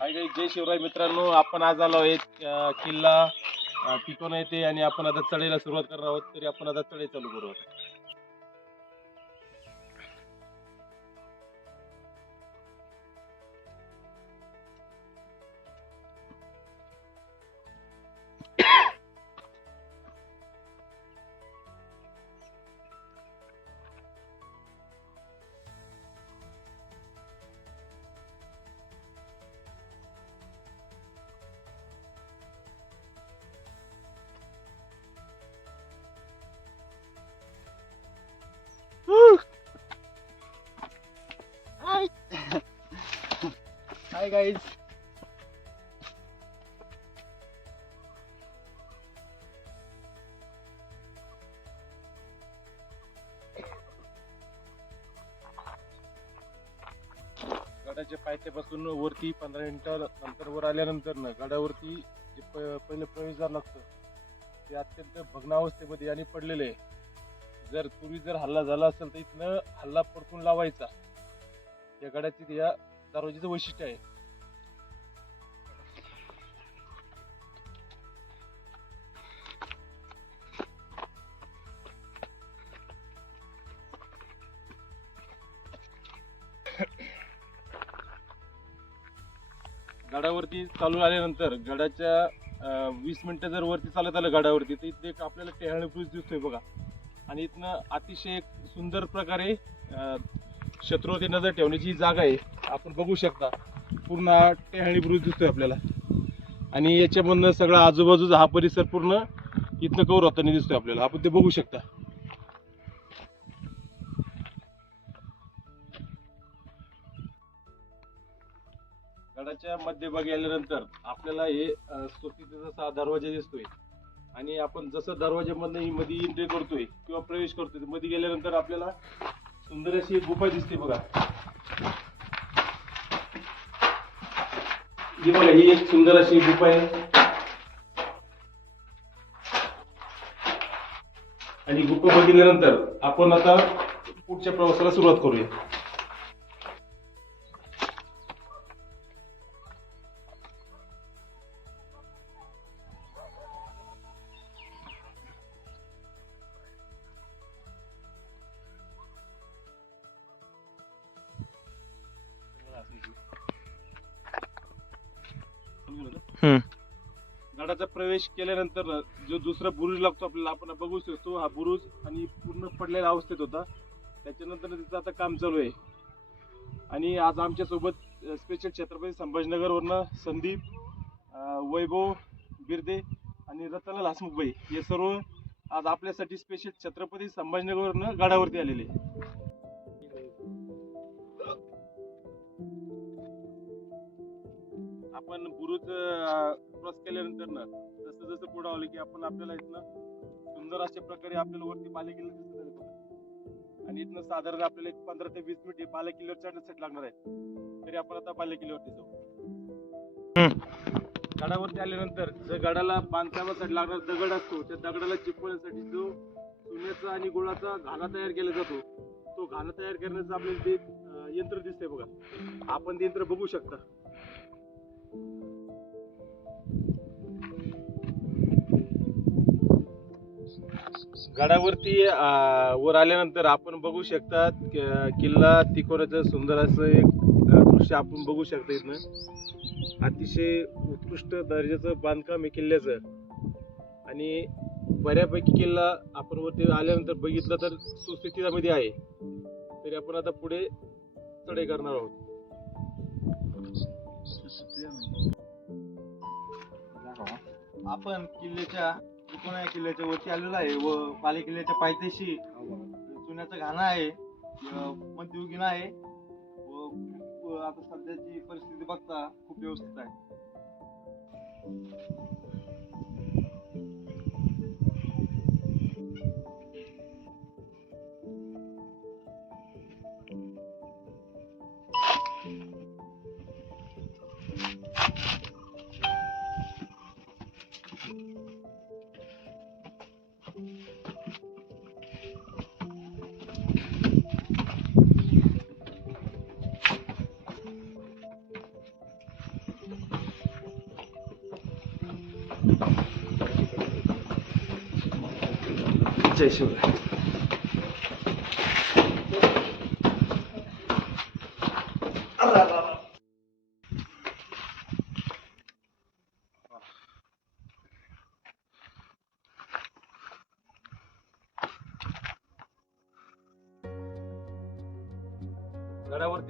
Hi guys जय शिवराय मित्रांनो आपण आज आलो एक किल्ला अं, टिकोना आणि आपण आता चढायला सुरुवात करणार आहोत तरी आपण आता चढाई चालू करू हाय गाईज गडाच्या पायथ्यापासून वरती पंधरा मिनिटं नंतर वर आल्यानंतर ना गडावरती जे प- पहिले प्रवेशद्वार लागतं ते अत्यंत भग्नावस्थेमध्ये आणि पडलेले आहे. जर पूर्वी जर हल्ला झाला असेल तर इथनं हल्ला परतून लावायचा. या गडाची या दरवाजेचं वैशिष्ट्य आहे. गडावरती चालू आल्यानंतर गडाच्या वीस मिनिटं जर वरती चालत आलं गडावरती तर इथे एक आपल्याला टेहळणी ब्रिज दिसतोय बघा. आणि इथनं अतिशय सुंदर प्रकारे अं, शत्रूवरती नजर ठेवण्याची जागा आहे आपण बघू शकता. पूर्ण हा टेहळणी ब्रिज दिसतोय आपल्याला. आणि याच्यामधनं सगळा आजूबाजूचा हा परिसर पूर्ण इथनं कवर होताना दिसतोय आपल्याला. आपण ते बघू शकता. गडाच्या मध्यभागी आल्यानंतर आपल्याला हे अं, स्तुतीचा जसा दरवाजा दिसतोय. आणि आपण जसं दरवाजामधनं मध्ये एंट्री करतोय किंवा प्रवेश करतोयमध्ये गेल्यानंतर आपल्याला सुंदर अशी एक गुफा दिसते बघा. ही बघा ही एक सुंदर अशी गुफा आहे. आणि गुफा बघितल्यानंतर आपण आता पुढच्या प्रवासाला सुरुवात करूया. गडाचा प्रवेश केल्यानंतर जो दुसरा बुरुज लागतो आपल्याला आपण बघू शकतो हा बुरुज आणि पूर्ण पडलेल्या अवस्थेत होता. त्याच्यानंतर त्याचं आता काम चालू आहे. आणि आज आमच्यासोबत स्पेशल छत्रपती संभाजीनगरवरनं संदीप वैभव बिर्दे आणि रतनलाल हसमुखबाई हे सर्व आज आपल्यासाठी स्पेशल छत्रपती संभाजीनगरवरनं गडावरती आलेले आपण बुरुज क्रॉस केल्यानंतर ना जसं जसं पुढे आलं की आपण आपल्याला इथनं सुंदर अशा प्रकारे आपल्याला वरती बालेकिल्ला दिसत आहे बघा. आणि इथनं साधारण आपल्याला एक पंधरा ते वीस मिनिट बालेकिल्ल्यावर चढण्यासाठी लागणार आहे तरी आपण आता बालेकिल्ल्यावरती जाऊ. गडावरती आल्यानंतर जर गडाला बांधकामासाठी लागणारा दगड असतो त्या दगडाला चिपवण्यासाठी जो चुन्याचा आणि गुळाचा घाणा तयार केला जातो तो घाणा तयार करण्याचं आपल्याला ते यंत्र दिसतंय बघा. आपण ते यंत्र बघू शकता. गडावरती वर आल्यानंतर आपण बघू शकता किल्ला तिकोण्याचं सुंदर असं एक दृश्य आपण बघू शकता इथनं. अतिशय उत्कृष्ट दर्जाचं बांधकाम आहे किल्ल्याचं. आणि बऱ्यापैकी किल्ला आपण वरती आल्यानंतर बघितलं तर सुस्थितीमध्ये आहे. तरी आपण आता पुढे चढाई करणार आहोत. म्हणजे. आपण किल्ल्याच्या पुणे किल्ल्याच्या वरती आलेलं आहे व पाले किल्ल्याच्या पायथ्याशी चुन्याचा घाणं आहे अ, मध्ययुगीन आहे. व आता सध्याची परिस्थिती बघता खूप व्यवस्थित आहे. गडावरती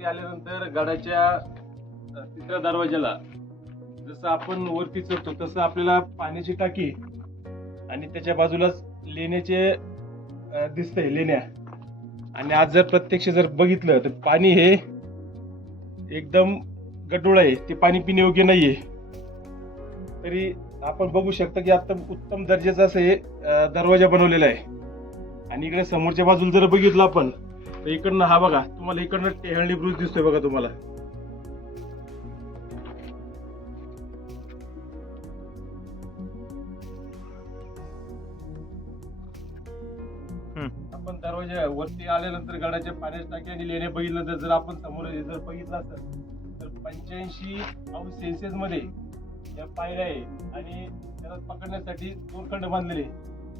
आल्यानंतर गडाच्या तिसऱ्या दरवाज्याला जसं आपण वरती चढतो तसं आपल्याला पाण्याची टाकी आणि त्याच्या बाजूलाच लेण्याचे दिसतंय लेण्या. आणि आज जर प्रत्यक्ष जर बघितलं तर पाणी हे एकदम गडूळ आहे. ते पाणी पिण्यायोग्य नाहीये. तरी आपण बघू शकता की आता उत्तम दर्जाचा असं हे दरवाजा बनवलेला आहे. आणि इकडे समोरच्या बाजूला जर बघितलं आपण तर इकडनं हा बघा तुम्हाला इकडनं टेहळणी ब्रुज दिसतोय बघा तुम्हाला. म्हणजे वरती आल्यानंतर गडाच्या पाण्याच्या टाकी आणि लेण्या बघितलं जर आपण समोर जर बघितलं असेल तर पंच्याऐंशी अंश सेल्सिअसमध्ये या पायऱ्या आहे आणि त्याला पकडण्यासाठी दोन खंड बांधलेले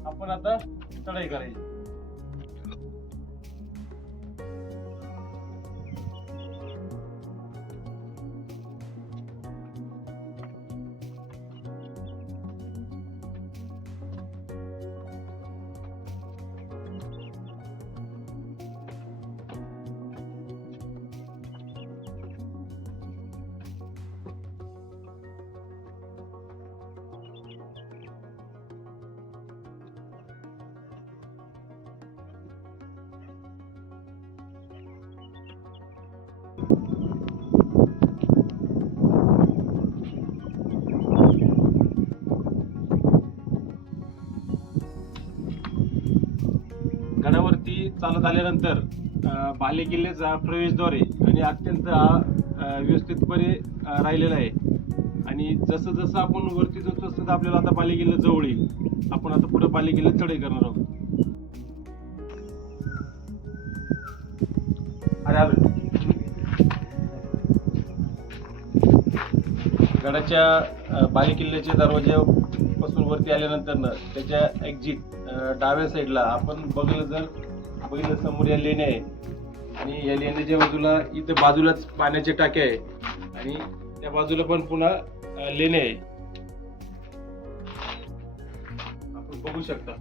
आपण आता चढाई करायची. गडावरती चालत आल्यानंतर बाले किल्ल्याचा प्रवेशद्वारे आणि अत्यंत व्यवस्थितपणे राहिलेला आहे. आणि जसं जसं आपण वरती जातो तसं आपल्याला आता बाले किल्ला जवळ येईल. आपण आता पुढे बाले किल्ला चढाई करणार आहोत. अरे गडाच्या अं, किल्ल्याच्या दरवाज्यापासून वरती आल्यानंतर त्याच्या एक्झिट डाव्या साईडला आपण बघलं जर बघितलं समोर या लेण्या आहे आणि या लेण्याच्या बाजूला इथं बाजूलाच पाण्याचे टाक्या आहे आणि त्या बाजूला पण पुन्हा लेणे आहे आपण बघू शकता.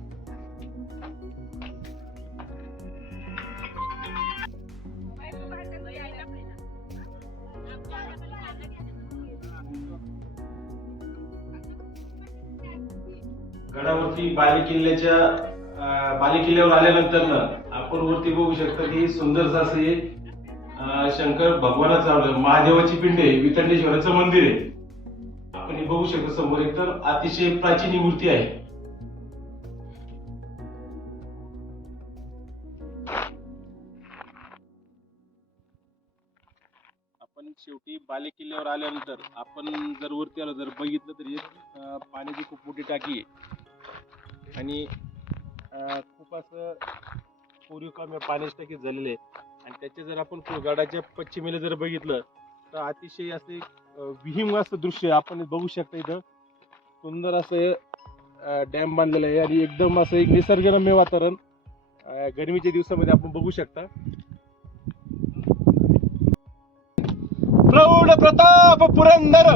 गडावरती बाले किल्ल्याच्या बाले किल्ल्यावर आल्यानंतर ना आपण वरती बघू शकता की सुंदर असे शंकर भगवानाचं महादेवाची पिंड आहे वितंडेश्वराचं मंदिर आहे. आपण हे बघू शकतो समोर एक तर अतिशय प्राचीन मूर्ती आहे. शेवटी बालेकिल्ल्यावर आल्यानंतर आपण जर वरती आलो जर बघितलं तर एक पाण्याची खूप मोठी टाकी आहे. आणि खूप असं कोरीव काम या पाण्याची टाकी झालेलं आहे आणि त्याच्या जर आपण पु- गडाच्या पश्चिमेला जर बघितलं तर अतिशय असे विहीम असं दृश्य आपण बघू शकता इथं. सुंदर असं डॅम बांधलेलं आहे. आणि एकदम असं एक निसर्गरम्य वातावरण गरमीच्या दिवसामध्ये आपण बघू शकता. प्रौढ प्रताप पुरंदर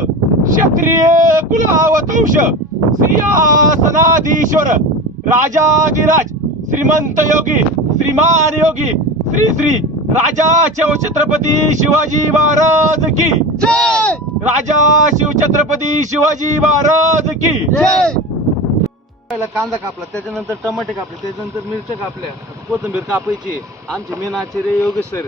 क्षत्रिय कुलावतंश सिंहासनाधीश्वर राजाधिराज श्रीमंत योगी श्रीमान योगी श्री श्री राजा शिवछत्रपती शिवाजी महाराज की. जय! राजा शिवछत्रपती शिवाजी महाराज की. जय! पहिला कांदा कापला त्याच्यानंतर टमाटे कापले त्याच्यानंतर मिरच्या कापल्या कोथिंबीर कापायची आमचे मेन आचार्य योगेश सर.